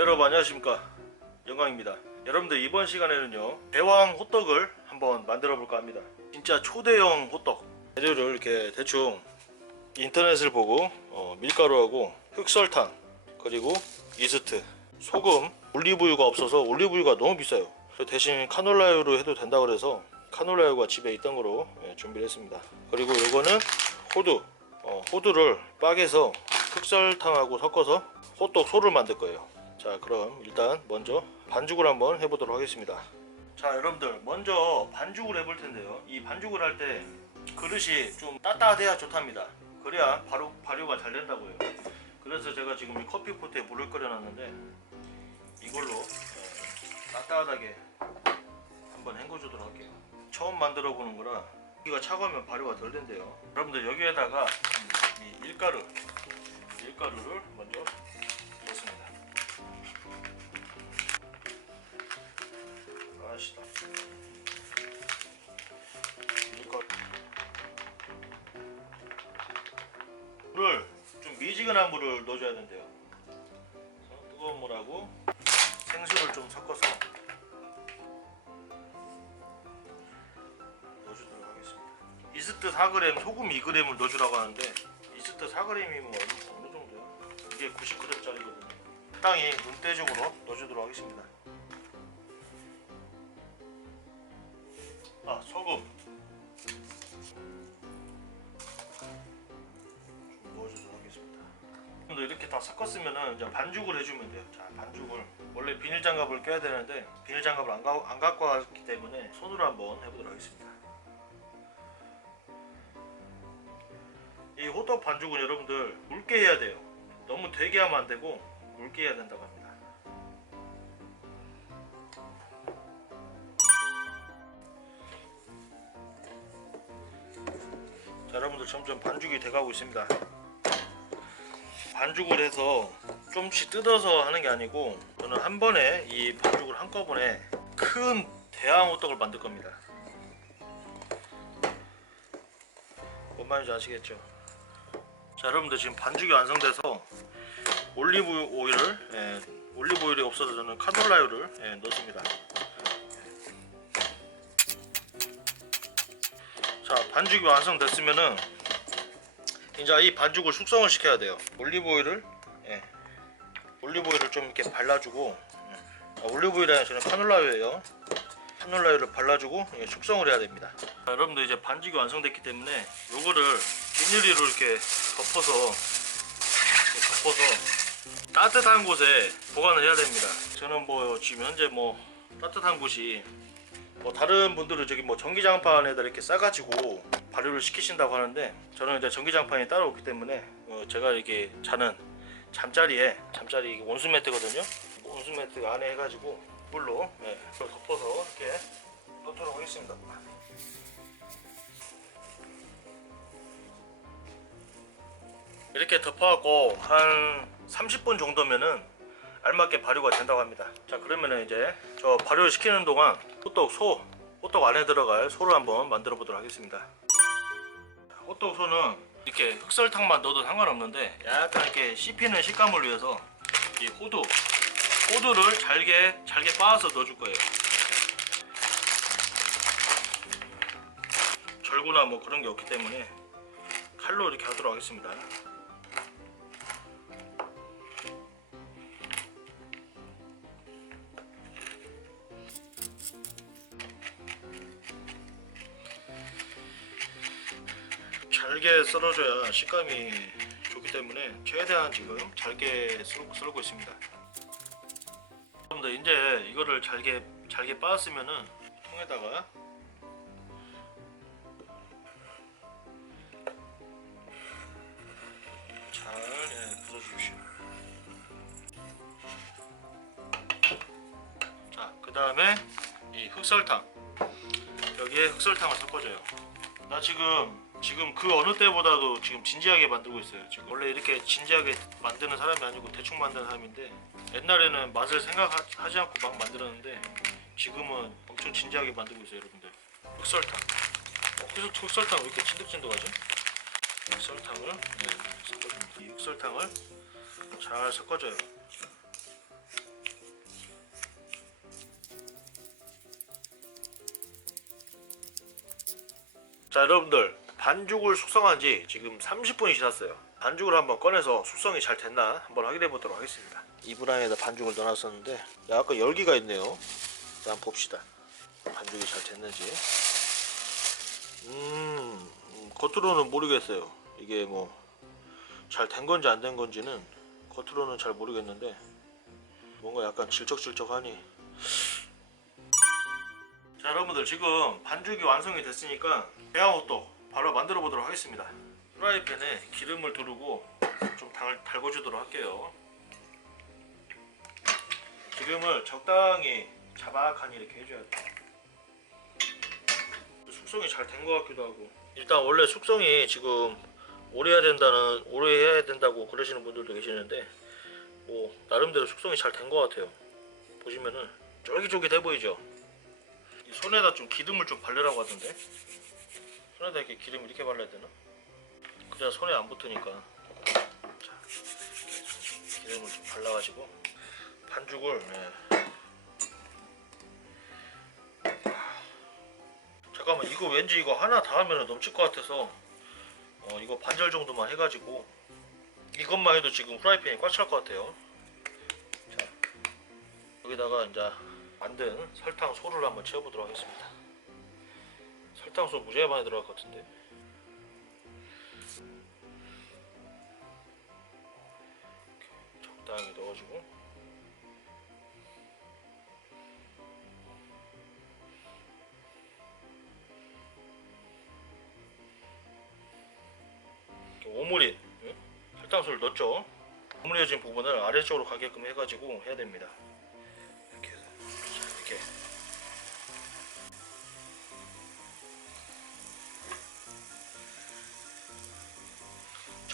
여러분 안녕하십니까? 영광입니다. 여러분들 이번 시간에는요 대왕 호떡을 한번 만들어 볼까 합니다. 진짜 초대형 호떡. 재료를 이렇게 대충 인터넷을 보고 어, 밀가루하고 흑설탕 그리고 이스트 소금 올리브유가 없어서 올리브유가 너무 비싸요. 대신 카놀라유로 해도 된다 그래서 카놀라유가 집에 있던 거로 예, 준비를 했습니다. 그리고 이거는 호두. 어, 호두를 빡에서 흑설탕하고 섞어서 호떡 소를 만들 거예요 자 그럼 일단 먼저 반죽을 한번 해보도록 하겠습니다. 자 여러분들 먼저 반죽을 해볼 텐데요. 이 반죽을 할 때 그릇이 좀 따뜻해야 좋답니다. 그래야 바로 발효가 잘 된다고요. 그래서 제가 지금 이 커피포트에 물을 끓여놨는데 이걸로 어, 따뜻하게 한번 헹궈주도록 할게요. 처음 만들어 보는 거라 여기가 차가우면 발효가 덜 된대요. 여러분들 여기에다가 밀가루 밀가루를 먼저 밀가루 물을 좀 미지근한 물을 넣어줘야 된대요. 뜨거운 물하고 생수를 좀 섞어서 넣어주도록 하겠습니다. 이스트 4g, 소금 2g을 넣어주라고 하는데 이스트 4g이면 어느, 어느 정도야? 이게 90g짜리거든요. 적당히 눈대중으로 넣어주도록 하겠습니다 섞었으면은 이제 반죽을 해주면 돼요 자 반죽을 원래 비닐 장갑을 껴야 되는데 비닐 장갑을 안, 가, 안 갖고 왔기 때문에 손으로 한번 해보도록 하겠습니다 이 호떡 반죽은 여러분들 묽게 해야 돼요. 너무 되게 하면 안 되고 묽게 해야 된다고 합니다. 자, 여러분들 점점 반죽이 돼가고 있습니다. 반죽을 해서 좀씩 뜯어서 하는 게 아니고 저는 한 번에 이 반죽을 한꺼번에 큰 대왕 호떡을 만들 겁니다. 뭔 말인지 아시겠죠? 자 여러분들 지금 반죽이 완성돼서 올리브 오일을 예, 올리브 오일이 없어서 저는 카놀라유를 예, 넣습니다. 자 반죽이 완성됐으면은 이제 이 반죽을 숙성을 시켜야 돼요. 올리브 오일을 예, 올리브 오일을 좀 이렇게 발라주고 아, 올리브 오일이 아니라 저는 카놀라유예요. 카놀라유를 발라주고 예, 숙성을 해야 됩니다. 자, 여러분들 이제 반죽이 완성됐기 때문에 요거를 비닐로 이렇게 덮어서 이렇게 덮어서 따뜻한 곳에 보관을 해야 됩니다. 저는 뭐 지금 현재 뭐 따뜻한 곳이 뭐 다른 분들은 저기 뭐 전기장판에다 이렇게 싸가지고 발효를 시키신다고 하는데 저는 이제 전기장판이 따로 없기 때문에 어 제가 이렇게 자는 잠자리에 잠자리 온수 매트거든요. 온수 매트 안에 해가지고 물로 예, 그걸 덮어서 이렇게 넣도록 하겠습니다. 이렇게 덮어갖고 한 30분 정도면은 알맞게 발효가 된다고 합니다. 자 그러면은 이제 저 발효 시키는 동안 호떡 소 호떡 안에 들어갈 소를 한번 만들어 보도록 하겠습니다. 호떡 소는 이렇게 흑설탕만 넣어도 상관없는데 약간 이렇게 씹히는 식감을 위해서 이 호두 호두를 잘게 잘게 빻아서 넣어줄 거예요. 절구나 뭐 그런 게 없기 때문에 칼로 이렇게 하도록 하겠습니다. 잘게 썰어줘야 식감이 좋기 때문에 최대한 지금 잘게 썰- 썰고 있습니다. 여러분들 이제 이거를 잘게 잘게 빻았으면은 통에다가 잘 예, 부숴주십시오. 자, 그 다음에 이 흑설탕 여기에 흑설탕을 섞어줘요. 나 지금 지금 그 어느 때보다도 지금 진지하게 만들고 있어요. 지금 원래 이렇게 진지하게 만드는 사람이 아니고 대충 만드는 사람인데 옛날에는 맛을 생각하지 않고 막 만들었는데 지금은 엄청 진지하게 만들고 있어요, 여러분들. 흑설탕. 어, 흑설, 흑설탕 왜 이렇게 찐득찐득하죠? 흑설탕을 네, 섞어줍니다. 이 흑설탕을 잘 섞어줘요. 자 여러분들 반죽을 숙성한 지 지금 30분이 지났어요. 반죽을 한번 꺼내서 숙성이 잘 됐나 한번 확인해 보도록 하겠습니다. 이브라인에다 반죽을 넣어놨었는데 약간 열기가 있네요. 자 한번 봅시다. 반죽이 잘 됐는지. 음 음, 겉으로는 모르겠어요. 이게 뭐 잘 된 건지 안 된 건지는 겉으로는 잘 모르겠는데 뭔가 약간 질척질척하니. 자 여러분들 지금 반죽이 완성이 됐으니까 대하호떡 바로 만들어 보도록 하겠습니다. 프라이팬에 기름을 두르고 좀 달, 달궈주도록 할게요. 기름을 적당히 자박하니 이렇게 해줘야 돼. 숙성이 잘 된 것 같기도 하고. 일단 원래 숙성이 지금 오래 해야 된다는 오래 해야 된다고 그러시는 분들도 계시는데 뭐 나름대로 숙성이 잘 된 것 같아요. 보시면은 쫄깃쫄깃해 보이죠? 이 손에다 좀 기름을 좀 바르라고 하던데 손에다 이렇게 기름 이렇게 발라야 되나? 그래야 손에 안 붙으니까 자, 기름을 좀 발라가지고 반죽을 네. 잠깐만 이거 왠지 이거 하나 다 하면 넘칠 것 같아서 어, 이거 반절 정도만 해가지고 이것만 해도 지금 프라이팬이 꽉 찰 것 같아요 자 여기다가 이제 만든 설탕 소를 한번 채워보도록 하겠습니다 설탕소 무지하게 많이 들어갈 것 같은데. 적당히 넣어주고. 응? 설탕소를 넣었죠? 오므려진 부분을 아래쪽으로 가게끔 해가지고 해야 됩니다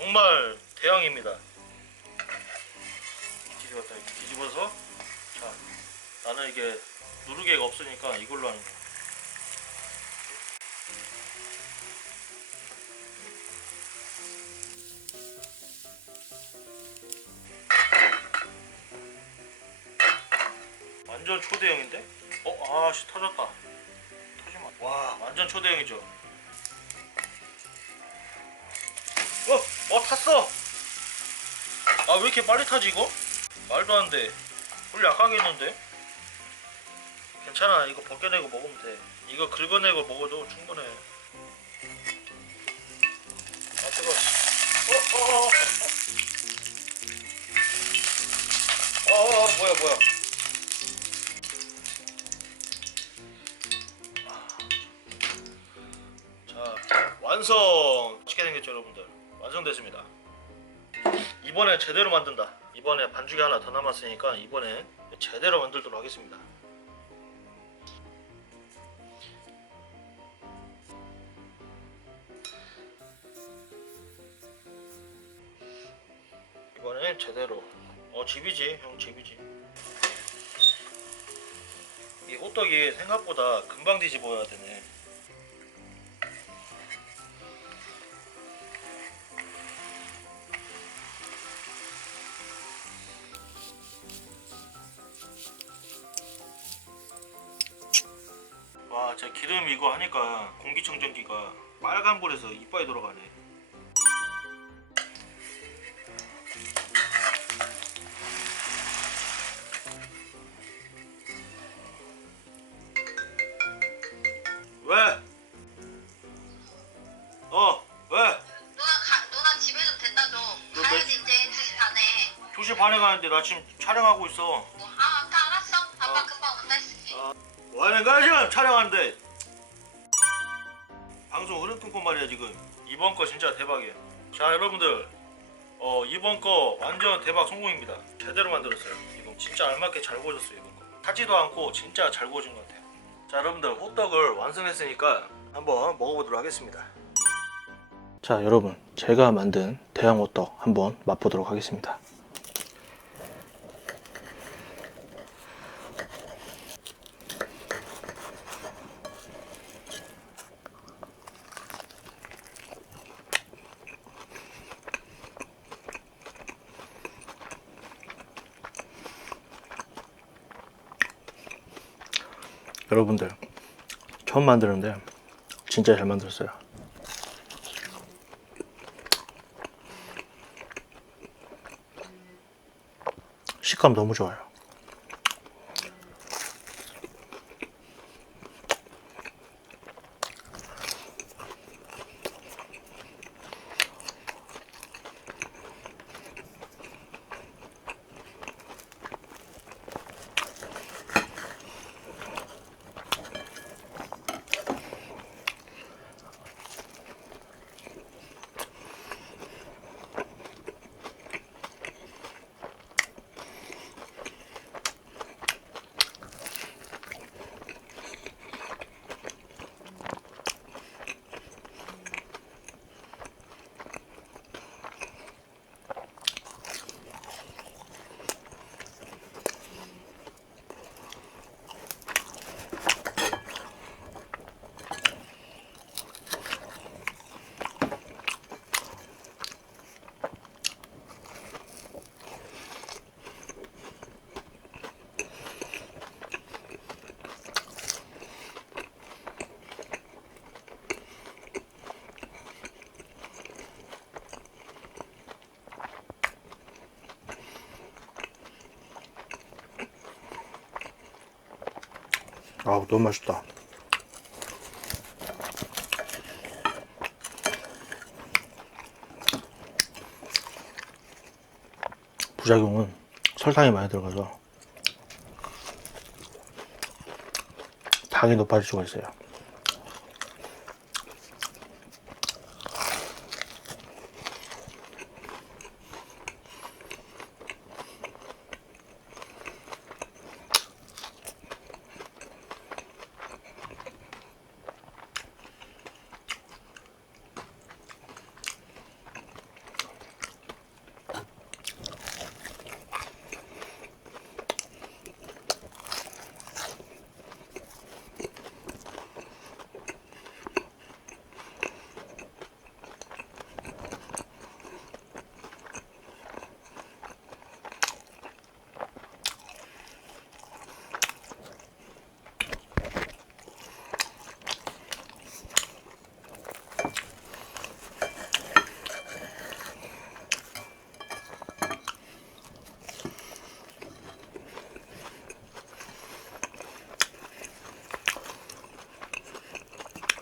정말 대형입니다. 뒤집었다 이렇게 뒤집어서 자 나는 이게 누르개가 없으니까 이걸로 하는 거야. 완전 초대형인데? 어? 아씨 터졌다. 터지마. 와 완전 초대형이죠. 어, 어 탔어. 아 왜 이렇게 빨리 타지 이거? 말도 안 돼. 불 약하겠는데? 괜찮아. 이거 벗겨내고 먹으면 돼. 이거 긁어내고 먹어도 충분해. 아 뜨거. 어, 어, 어, 어. 어, 어, 어, 뭐야, 뭐야. 자, 완성! 맛있게 생겼죠, 여러분들? 완성됐습니다. 이번에 제대로 만든다. 이번에 반죽이 하나 더 남았으니까 이번에 제대로 만들도록 하겠습니다. 이번에 제대로. 어, 집이지, 형 집이지. 이 호떡이 생각보다 금방 뒤집어야 되네. 기름 이거 하니까 공기청정기가 빨간불에서 이빨이 돌아가네. 왜? 어, 왜? 누나 가, 누나 집에 좀 됐다 좀. 너 가야지 이제 2시 반에. 2시 반에 가는데 나 지금 촬영하고 있어. 뭐 하는 거야 지금 촬영하는데. 방송 흐름 끊고 말이야 지금. 이번 거 진짜 대박이야. 자 여러분들. 어 이번 거 완전 대박 성공입니다. 제대로 만들었어요. 이번 진짜 알맞게 잘 구워졌어요 이번 거. 타지도 않고 진짜 잘 구워진 것 같아요. 자 여러분들. 호떡을 완성했으니까 한번 먹어보도록 하겠습니다. 자 여러분. 제가 만든 대왕 호떡 한번 맛보도록 하겠습니다 여러분들 처음 만드는데 진짜 잘 만들었어요. 식감 너무 좋아요. 아우 너무 맛있다. 부작용은 설탕이 많이 들어가서 당이 높아질 수가 있어요.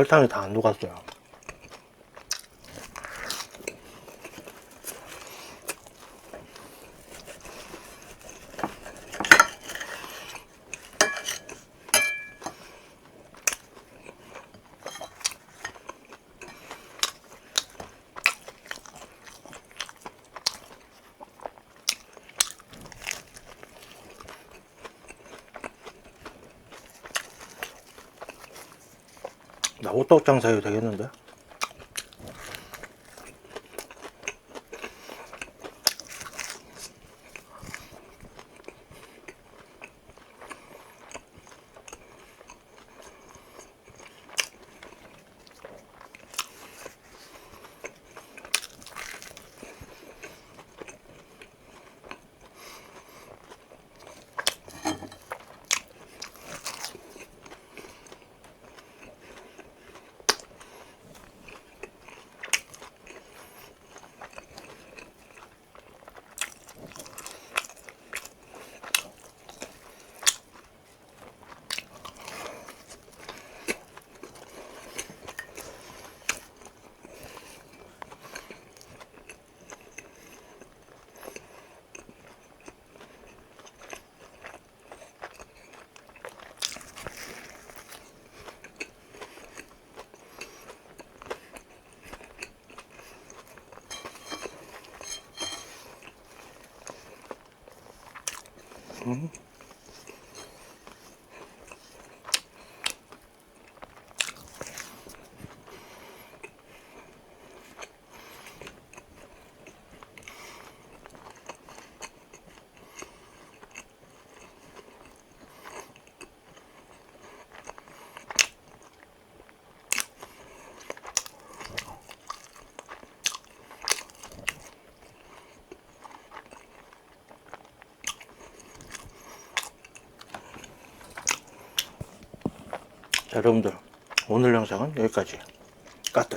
설탕이 다 안 녹았어요. 나 호떡 장사해도 되겠는데? Mm-hmm. 자, 여러분들 오늘 영상은 여기까지. 까뜨